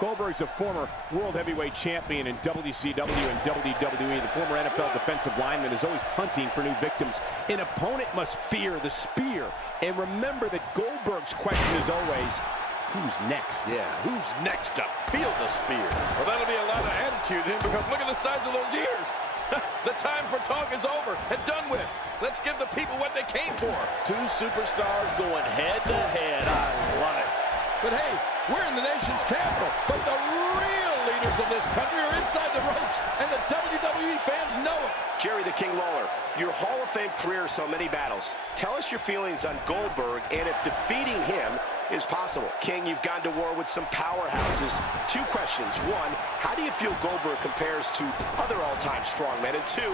Goldberg's a former World Heavyweight Champion in WCW and WWE. The former NFL defensive lineman is always hunting for new victims. An opponent must fear the spear. And remember that Goldberg's question is always, who's next? Yeah, who's next to feel the spear? Well, that'll be a lot of attitude in, because look at the size of those ears. The time for talk is over and done with. Let's give the people what they came for. Two superstars going head to head. I love it. But hey, we're in the nation's capital. But the real leaders of this country are inside the ropes, and the WWE fans know it. Jerry the King Lawler, your Hall of Fame career saw many battles. Tell us your feelings on Goldberg and if defeating him is possible. King, you've gone to war with some powerhouses. Two questions. One, how do you feel Goldberg compares to other all-time strongmen? And two,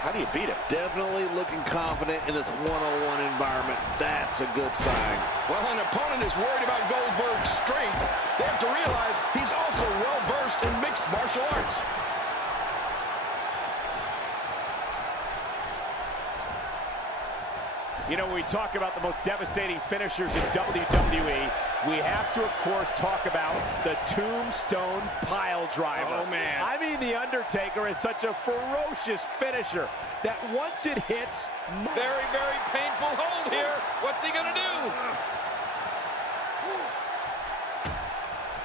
how do you beat him? Definitely looking confident in this one-on-one environment. That's a good sign. Well, an opponent is worried about Goldberg's strength. They have to realize he's also well-versed in mixed martial arts. You know, when we talk about the most devastating finishers in WWE, we have to, of course, talk about the Tombstone Pile Driver. Oh, man. I mean, The Undertaker is such a ferocious finisher that once it hits... Very, very painful hold here. What's he going to do?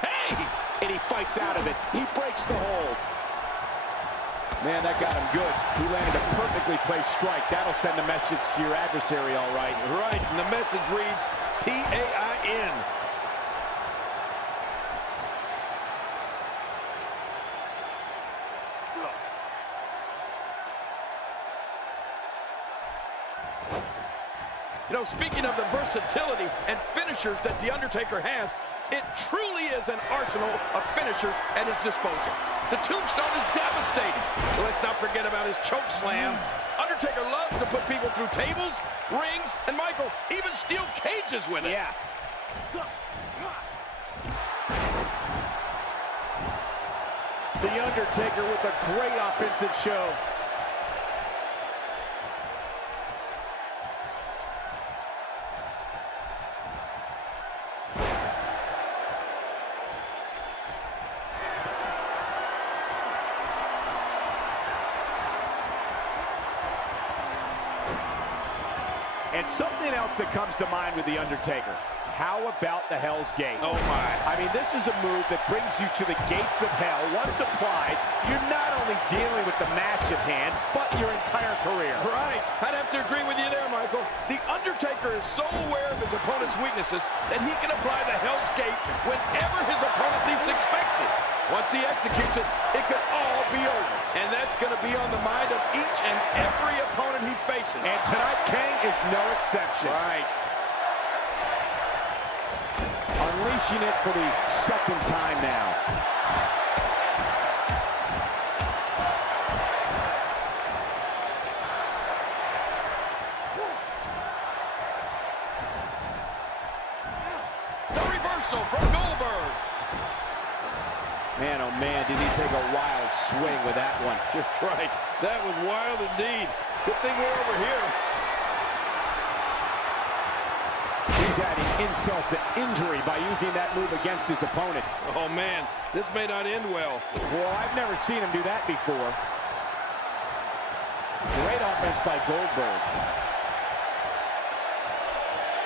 Hey! And he fights out of it. He breaks the hold. Man, that got him good. He landed a perfectly placed strike. That'll send a message to your adversary, all right. Right, and the message reads P-A-I-N. You know, speaking of the versatility and finishers that The Undertaker has, it truly is an arsenal of finishers at his disposal. The Tombstone is devastating. But let's not forget about his choke slam. Undertaker loves to put people through tables, rings, and Michael, even steel cages with it. Yeah. The Undertaker with a great offensive show. And something else that comes to mind with The Undertaker. How about the Hell's Gate? Oh, my. I mean, this is a move that brings you to the gates of hell. Once applied, you're not only dealing with the match at hand, but your entire career. Right. I'd have to agree with you there, Michael. The Undertaker is so aware of his opponent's weaknesses that he can apply the Hell's Gate whenever his opponent least expects it. Once he executes it, it could all be over. And that's going to be on the mind of each and every opponent he faces. And tonight, King is no exception. Right. Unleashing it for the second time now. The reversal from Goldberg. Man, oh man, did he take a wild swing with that one. You're right. That was wild indeed. Good thing we're over here. He's adding insult to injury by using that move against his opponent. Oh, man, this may not end well. Well, I've never seen him do that before. Great offense by Goldberg.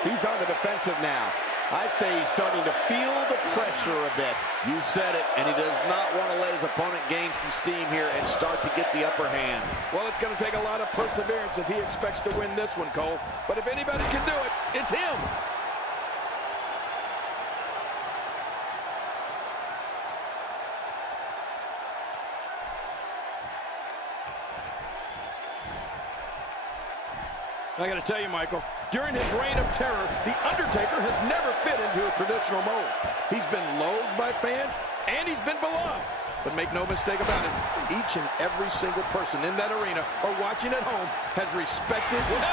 He's on the defensive now. I'd say he's starting to feel the pressure a bit. You said it, and he does not want to let his opponent gain some steam here and start to get the upper hand. Well, it's going to take a lot of perseverance if he expects to win this one, Cole. But if anybody can do it, it's him. I got to tell you, Michael, during his reign of terror, The Undertaker has never fit into a traditional mold. He's been loathed by fans, and he's been beloved. But make no mistake about it, each and every single person in that arena or watching at home has respected. Well,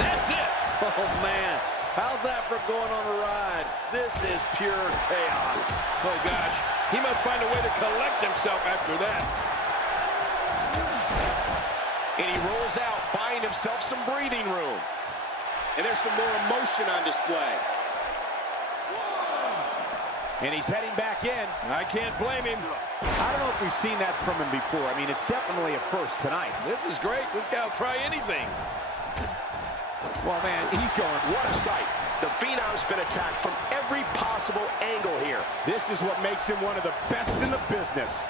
that's it. Oh, man. How's that for going on a ride? This is pure chaos. Oh, gosh. He must find a way to collect himself after that. And he rolls out, buying himself some breathing room. And there's some more emotion on display. And he's heading back in. I can't blame him. I don't know if we've seen that from him before. I mean, it's definitely a first tonight. This is great. This guy will try anything. Well, man, he's going. What a sight. The Phenom's been attacked from every possible angle here. This is what makes him one of the best in the business.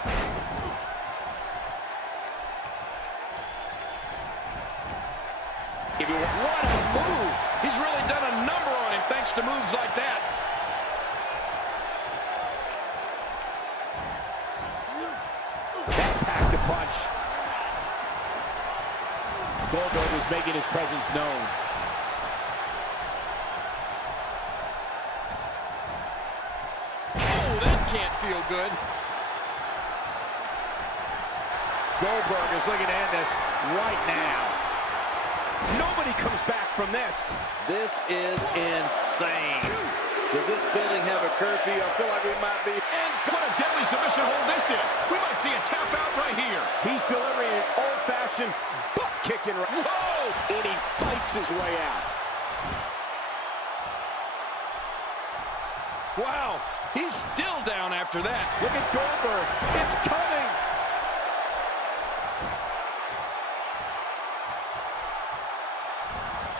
What a move. He's really done a number on him thanks to moves like that. That packed a punch. Goldberg is making his presence known. Oh, that can't feel good. Goldberg is looking to end this right now. Nobody comes back from this. This is insane. Does this building have a curfew? I feel like we might be. And what a deadly submission hold this is. We might see a tap out right here. He's delivering an old-fashioned butt-kicking. Whoa! And he fights his way out. Wow, he's still down after that. Look at Goldberg. It's coming.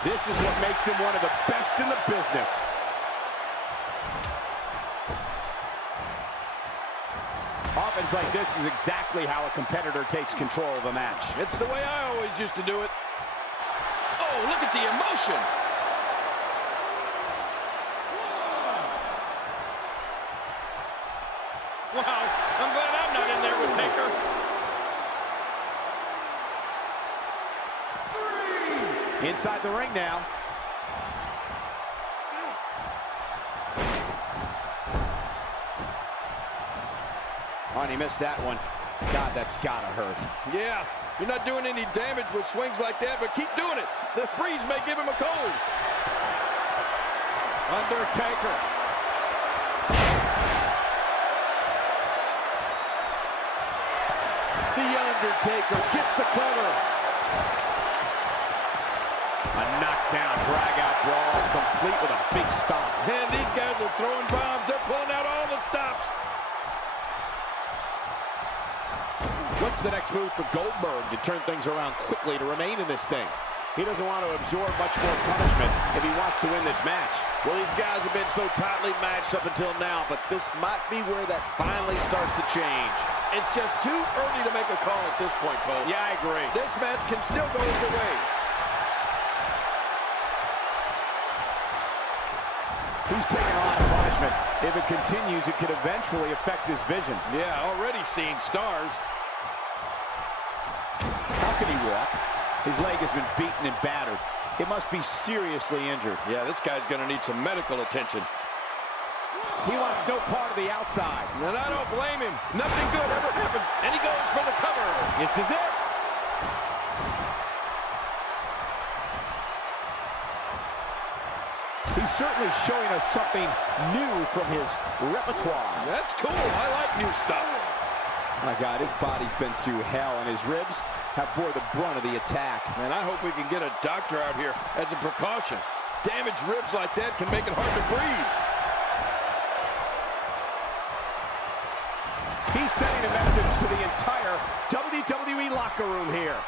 This is what makes him one of the best in the business. Offense like this is exactly how a competitor takes control of a match. It's the way I always used to do it. Oh, look at the emotion. Wow, I'm glad I'm not in there with Taker. Inside the ring now. Oh, and he missed that one. God, that's gotta hurt. Yeah, you're not doing any damage with swings like that, but keep doing it. The breeze may give him a cold. Undertaker. The Undertaker gets the cover. A knockdown, drag-out brawl, complete with a big stomp. And these guys are throwing bombs. They're pulling out all the stops. What's the next move for Goldberg to turn things around quickly to remain in this thing? He doesn't want to absorb much more punishment if he wants to win this match. Well, these guys have been so tightly matched up until now, but this might be where that finally starts to change. It's just too early to make a call at this point, Cole. Yeah, I agree. This match can still go either way. He's taking a lot of punishment. If it continues, it could eventually affect his vision. Yeah, already seeing stars. How can he walk? His leg has been beaten and battered. It must be seriously injured. Yeah, this guy's going to need some medical attention. He wants no part of the outside. And I don't blame him. Nothing good ever happens. And he goes for the cover. This is it. He's certainly showing us something new from his repertoire. That's cool. I like new stuff. My God, his body's been through hell, and his ribs have bore the brunt of the attack. Man, I hope we can get a doctor out here as a precaution. Damaged ribs like that can make it hard to breathe. He's sending a message to the entire WWE locker room here.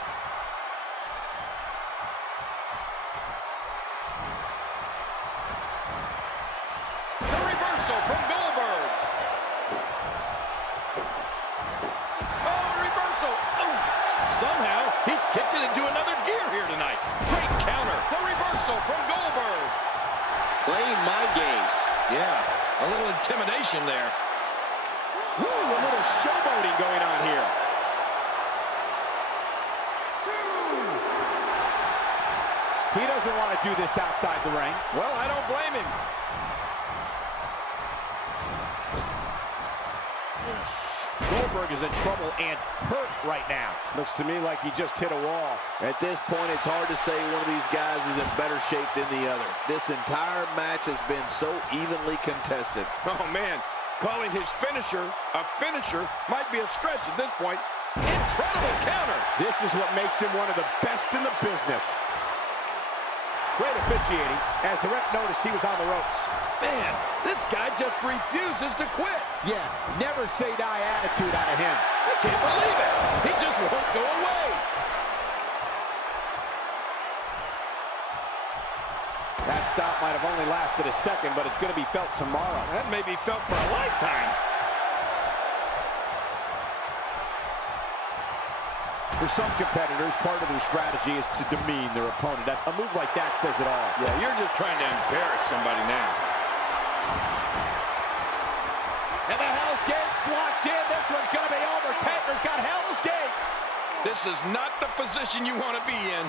The reversal from Goldberg. Oh, reversal. Oh, somehow he's kicked it into another gear here tonight. Great counter. The reversal from Goldberg. Playing mind games. Yeah, a little intimidation there. Woo, a little showboating going on here. He doesn't want to do this outside the ring. Well, I don't blame him. Goldberg is in trouble and hurt right now. Looks to me like he just hit a wall. At this point, it's hard to say one of these guys is in better shape than the other. This entire match has been so evenly contested. Oh, man. Calling his finisher a finisher might be a stretch at this point. Incredible counter. This is what makes him one of the best in the business. Great officiating as the ref noticed he was on the ropes. Man, this guy just refuses to quit. Yeah, never say die attitude out of him. I can't believe it. He just won't go away. That stop might have only lasted a second, but it's going to be felt tomorrow. That may be felt for a lifetime. For some competitors, part of their strategy is to demean their opponent. A move like that says it all. Yeah, you're just trying to embarrass somebody now. And the Hell's Gate's locked in. This one's going to be over. Taker's got Hell's Gate. This is not the position you want to be in.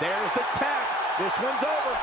There's the tap. This one's over.